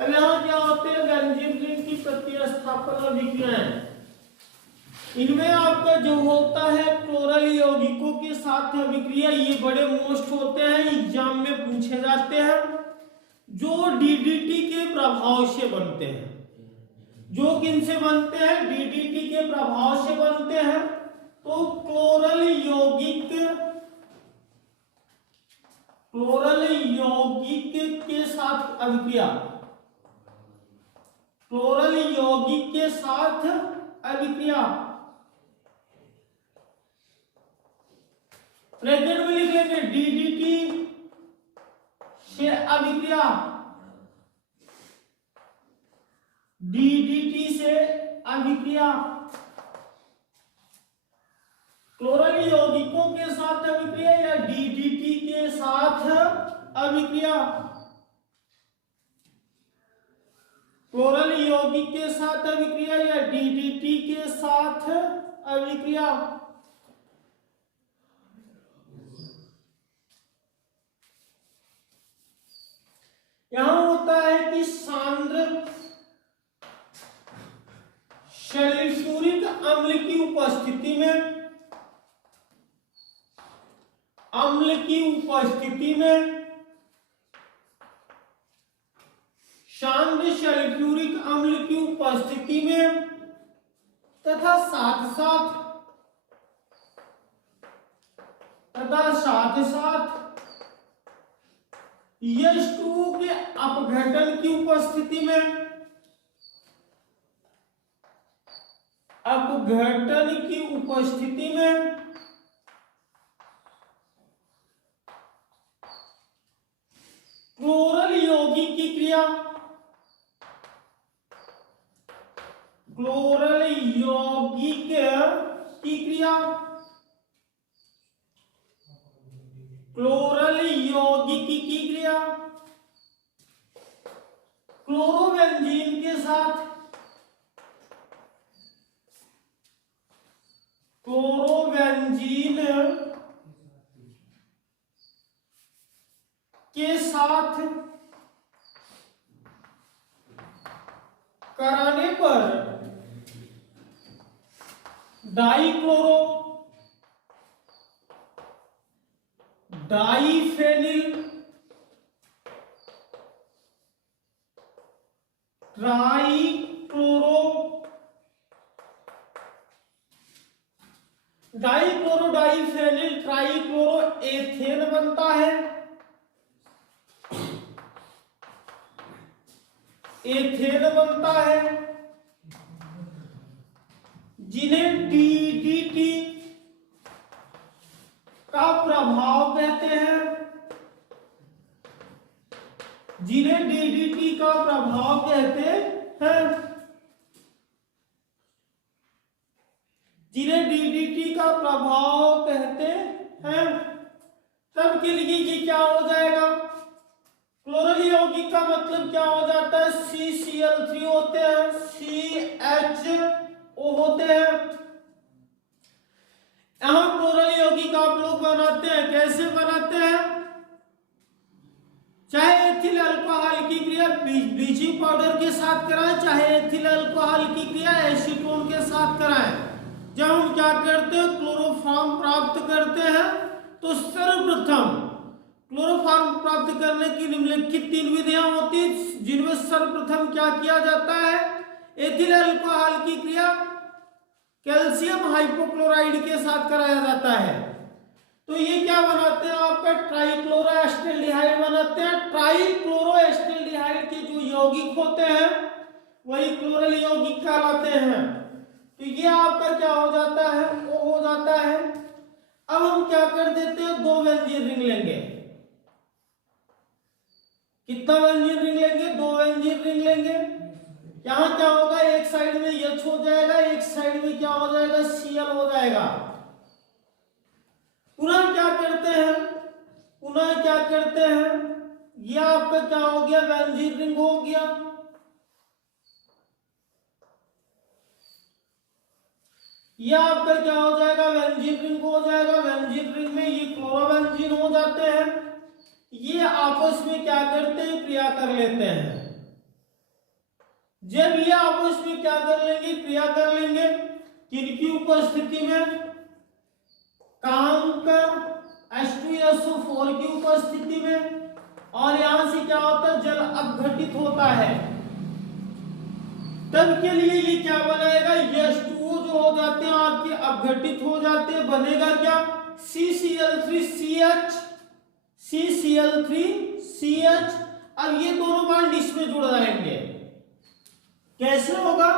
अब यहाँ क्या होते हैं, बेंजीन रिंग की प्रतिस्थापन अभिक्रियाएं। इनमें आपका जो होता है क्लोरल यौगिकों के साथ अभिक्रिया, ये बड़े मोस्ट होते हैं, एग्जाम में पूछे जाते हैं, जो डीडीटी के प्रभाव से बनते हैं। जो किनसे बनते हैं, डीडीटी के प्रभाव से बनते हैं। तो क्लोरल यौगिक के साथ अभिक्रिया, क्लोरल यौगिक के साथ अभिक्रिया, ब्रैकेट में लिख लेंगे डीडीटी से अभिक्रिया, डीडीटी से अभिक्रिया, क्लोरल यौगिकों के साथ अभिक्रिया या डीडीटी के साथ अभिक्रिया, क्लोरल यौगिक के साथ अभिक्रिया या डीडीटी के साथ अभिक्रिया। यहां होता है कि सांद्र सल्फ्यूरिक अम्ल की उपस्थिति में, सांद्र सल्फ्यूरिक अम्ल की उपस्थिति में तथा साथ साथ H2O के अपघटन की उपस्थिति में, क्लोरल यौगिक की क्रिया, क्लोरोबेंजीन के साथ, कराने पर डाइफेनिल डाइफेनिल ट्राइक्लोरो एथेन बनता है, जिन्हें डीडीटी का प्रभाव कहते हैं, तब के लिए ये क्या हो जाएगा, क्लोरल यौगिक का मतलब क्या हो जाता है, CCl3 होते हैं, CHO होते हैं। यहां क्लोरल यौगिक आप लोग बनाते हैं, कैसे बनाते हैं, चाहे एथिल अल्कोहल की क्रिया ब्लीचिंग पाउडर के साथ कराएं, चाहे एथिल अल्कोहल की क्रिया एसीटोन के साथ कराएं। जब हम क्या करते हैं, क्लोरोफॉर्म प्राप्त करते हैं, तो सर्वप्रथम क्लोरोफॉर्म प्राप्त करने की निम्नलिखित 3 विधियां होती हैं, जिनमें सर्वप्रथम क्या किया जाता है, एथिल अल्कोहल की क्रिया कैल्शियम हाइपोक्लोराइड के साथ कराया जाता है। तो ये क्या बनाते हैं, आपका ट्राइक्लोरोएस्टेल्डिहाइड बनाते हैं। ट्राइक्लोरोएस्टेल्डिहाइड के जो यौगिक होते हैं वही क्लोरल यौगिक कहलाते हैं। तो ये आपका क्या हो जाता है, वो हो जाता है। अब हम क्या कर देते हैं, 2 बेंजीन रिंग लेंगे। कितना बेंजीन रिंग लेंगे, 2 बेंजीन रिंग लेंगे। यहां क्या होगा, एक साइड में H हो जाएगा, एक साइड में क्या हो जाएगा, Cl हो जाएगा। पुनः क्या करते हैं, ये आपका क्या हो गया, बेंजीन रिंग हो गया। ये आपका क्या हो जाएगा, बेंजीन रिंग हो जाएगा। बेंजीन रिंग में ये क्लोरोबेंजीन हो जाते हैं। ये आपस में क्या करते हैं, क्रिया कर लेते हैं। जब ये आपस में क्या कर लेंगे, क्रिया कर लेंगे, किनकी उपस्थिति में, काम का H2SO4 की उपस्थिति में, और यहां से क्या होता है, जल अपघटित होता है। तब के लिए ये क्या बनाएगा, H2O जो हो जाते हैं आपके अपघटित हो जाते हैं, बनेगा क्या, CCl3CH, CCl3CH। अब ये दोनों बॉन्ड इसमें जुड़ जाएंगे। कैसे होगा,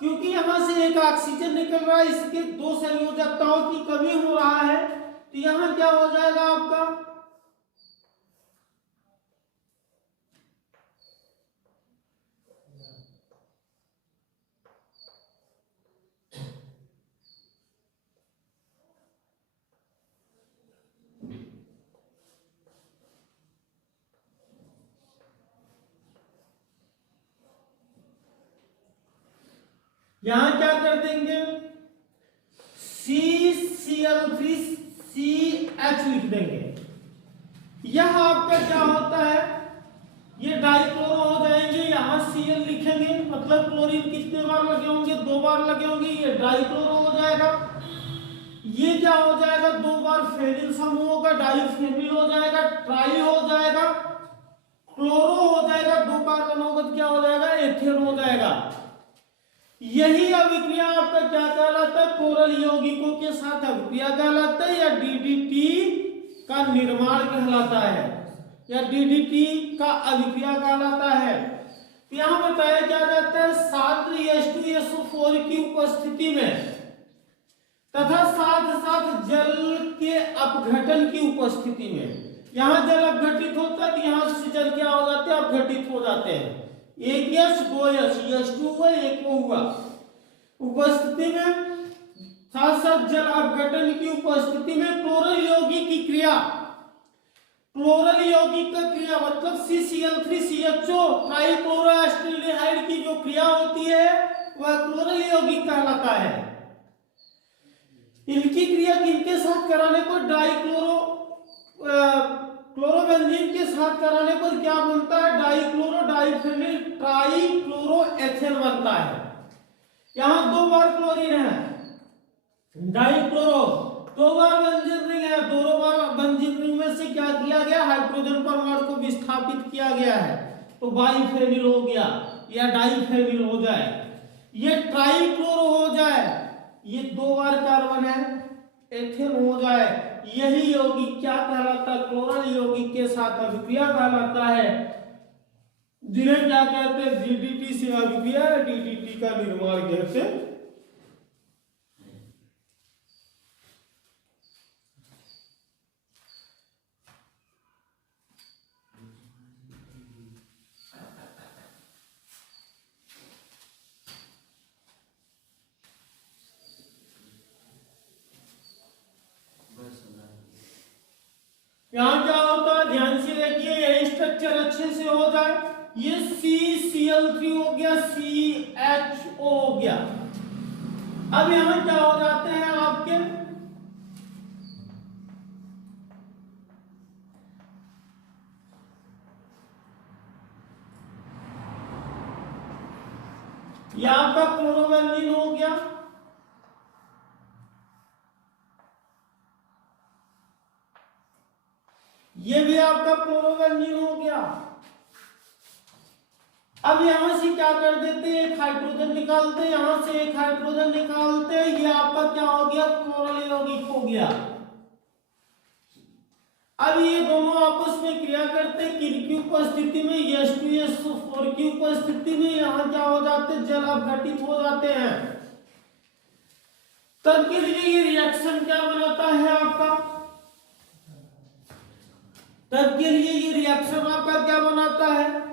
क्योंकि यहां से एक ऑक्सीजन निकल रहा है, इसके दो संयोजकताओं की कमी हो रहा है, तो यहां क्या हो जाएगा आपका, यहां क्या कर देंगे, CCl3CH लिख देंगे। यह आपका क्या होता है, ये डाइक्लोरो हो जाएंगे, यहां Cl लिखेंगे, मतलब क्लोरीन कितने बार लगे होंगे, 2 बार लगे होंगे, ये डाइक्लोरो हो जाएगा। ये क्या हो जाएगा, 2 बार फेनिल समूह होगा, डाइफेनिल हो जाएगा, ट्राई हो जाएगा, क्लोरो हो जाएगा, 2 कार्बन होगा तो क्या हो जाएगा, एथेन हो जाएगा। यही अभिक्रिया आपका क्या कहलाता है, क्लोरल यौगिकों के साथ अभिक्रिया कहलाता है, या DDT का निर्माण कहलाता है, या DDT का अभिक्रिया कहलाता है। यहां बताया क्या जाता है, साथ H2SO4 की उपस्थिति में तथा साथ साथ जल के अपघटन की उपस्थिति में, यहां जल अपघटित होता है तो यहां से जल क्या हो जाते हैं, अपघटित हो जाते हैं, एक H 2 H, H2 हुआ, एक O हुआ, उपस्थिति में साथ साथ जल अपघटन की उपस्थिति में क्लोरल यौगिक की क्रिया, क्लोरल यौगिक का क्रिया मतलब CCl3CHO ट्राइक्लोरोएसिटिल्डिहाइड की जो क्रिया होती है वह क्लोरल यौगिक कहलाता है। इनकी क्रिया किनके साथ कराने पर, क्लोरोबेंजीन के साथ कराने पर क्या बनता है, डाइक्लोरो डाइफेनिल ट्राइक्लोरोएथेन बनता है। यहां 2 बार क्लोरीन है, डाइक्लोरो 2 बार बेंजीन रिंग है, 2 बार बेंजीन रिंग में से क्या किया गया, हाइड्रोजन परमाणु को विस्थापित किया गया है, तो बाइफेनिल हो गया या डाइफेनिल हो जाए, ये ट्राइक्लोरो हो जाए, ये 2 बार कार्बन है, एथेन हो जाए। यही यौगिक क्या कहलाता है, क्लोरल यौगिक के साथ अभिक्रिया कहलाता है, जिन्हें क्या कहते हैं, DDT से अभिक्रिया, DDT का निर्माण कहते हैं। यहां क्या होता है, ध्यान से देखिए, यही स्ट्रक्चर अच्छे से हो जाए, ये CCl3 हो गया, CHO हो गया। अब यहां क्या हो जाते हैं आपके, ये आपका क्लोरोबेंजीन हो गया, ये भी आपका क्लोरोबेंजीन हो गया। अब यहां से क्या कर देते हैं, एक हाइड्रोजन निकालते हैं, यहां से एक हाइड्रोजन निकालते हैं, ये आपका क्या हो गया, क्लोरल यौगिक हो गया। अब ये दोनों आपस में क्रिया करते हैं, किनकी उपस्थिति में, H2SO4 की उपस्थिति में, यहां क्या हो जाते हैं, जल अपघटित हो जाते हैं। तब के लिए ये रिएक्शन क्या बनाता है आपका, तब के लिए ये रिएक्शन आपका क्या बनाता है,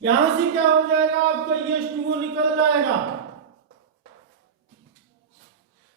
यहां से क्या हो जाएगा आपका, H2O निकल जाएगा,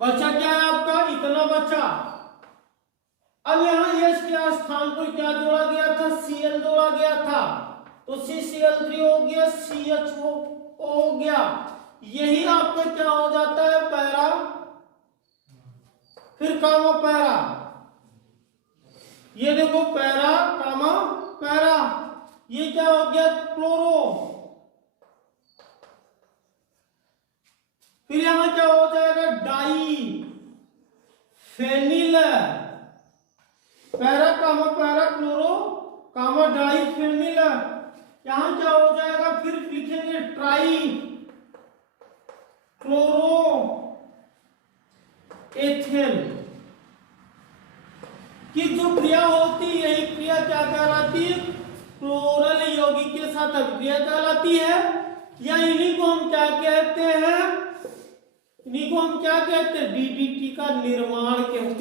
बचा क्या है आपका, इतना बचा, अब यहाँ H के स्थान पर क्या जोड़ा गया था, Cl जोड़ा गया था, तो CCl3 हो गया, CHO हो गया। यही आपका क्या हो जाता है, पैरा, फिर कामा पैरा, ये देखो पैरा कामा पैरा, ये क्या हो गया, क्लोरो। फिर यहां क्या हो जाएगा, डाई फेनिल, पैरा कामा पैरा क्लोरो कामा डाई फेनिल। यहां क्या हो जाएगा, फिर लिखेंगे ट्राई क्लोरो एथेन की जो क्रिया होती है, यही क्रिया क्या कहलाती है, क्लोरल यौगिक के साथ अभिक्रिया कहलाती है। या इन्हीं को हम क्या कहते हैं, डीडीटी का निर्माण कहते